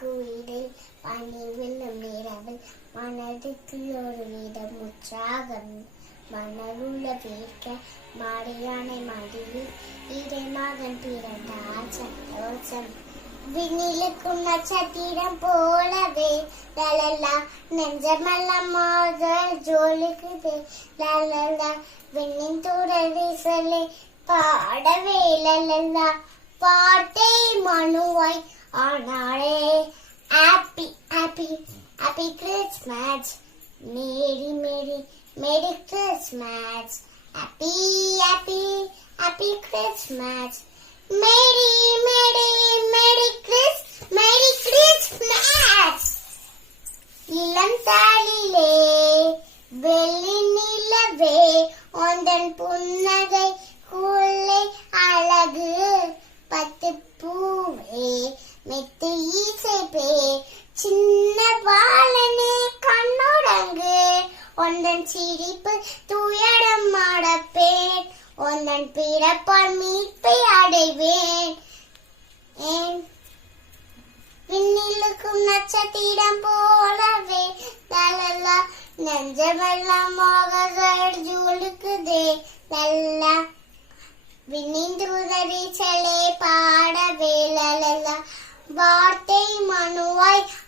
குயிலில் பனி விழும் இரவில் மனதுக்கு ஒரு விதம் உற்சாகம். மணலுள்ள வீர்க்க மாடியானை மடியில் இறை மகன் பிறந்தார் சந்தோஷம் விண்ணிலுக்கும் நட்சத்திரம் போலவே லலலா நெஞ்சமெல்லாம் மாதல் ஜோலுக்குதே லலலா விண்ணின் துறவி சொல்லி பாடவே லலலா. பாட்டை மனுவாய் ஆனாளே happy happy happy Christmas merry merry merry Christmas happy happy happy Christmas merry merry merry Chris merry Christmas இளம் தாளிலே வெள்ளி நிலவே ஒந்தன் புன்னகை குள்ளே அழகு. பத்து பூவே மெத்து ஈசை பே சின்ன பாலனே கண்ணுடங்கு. ஒன்றன் சிரிப்பு துயரம் மாடப்பேன் ஒன்றன் பிறப்பால் மீட்பை அடைவேன். ஏன்? விண்ணிலுக்கும் நட்சத்திரம் போலவே லலலா நெஞ்சமெல்லாம் மோகங்கள் ஜூலுக்குதே. லல்லா விண்ணின் தூதரி செலே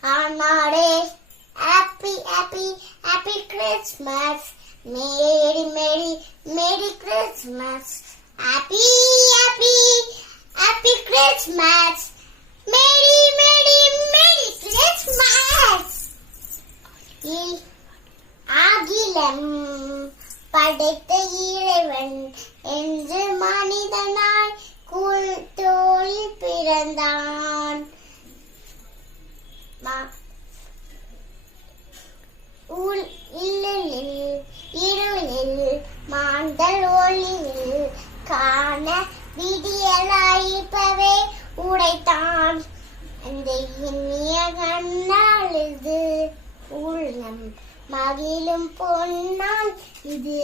மனுவாய் ஆனாடே happy happy happy Christmas merry merry merry Christmas happy happy happy Christmas merry merry merry Christmas ஆகிலம் படைத்த இறைவன் என்று மனிதனாய் குள் தோளில் பிறந்தான் ம- உள் இல்லலில் இருளில் மாந்தல் ஒளியில் காண விடியலாயிப்பவே உடைத்தான். அந்த இனிய கண்ணாளுது உள்ளம் மகிழும் பொன்னான் இது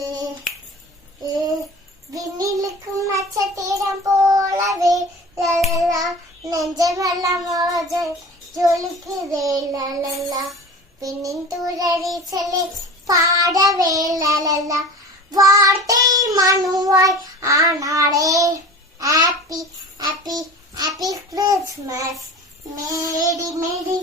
விண்ணிலுக்கும் நட்சத்திரம் போலவே நெஞ்சமெல்லாம் மோதல் ஜொலிக்குதே லலலா விண்ணின் தூரடி பாடவே லலலா. வார்த்தை மனுவாய் ஆனாடே. Happy happy happy Christmas merry merry.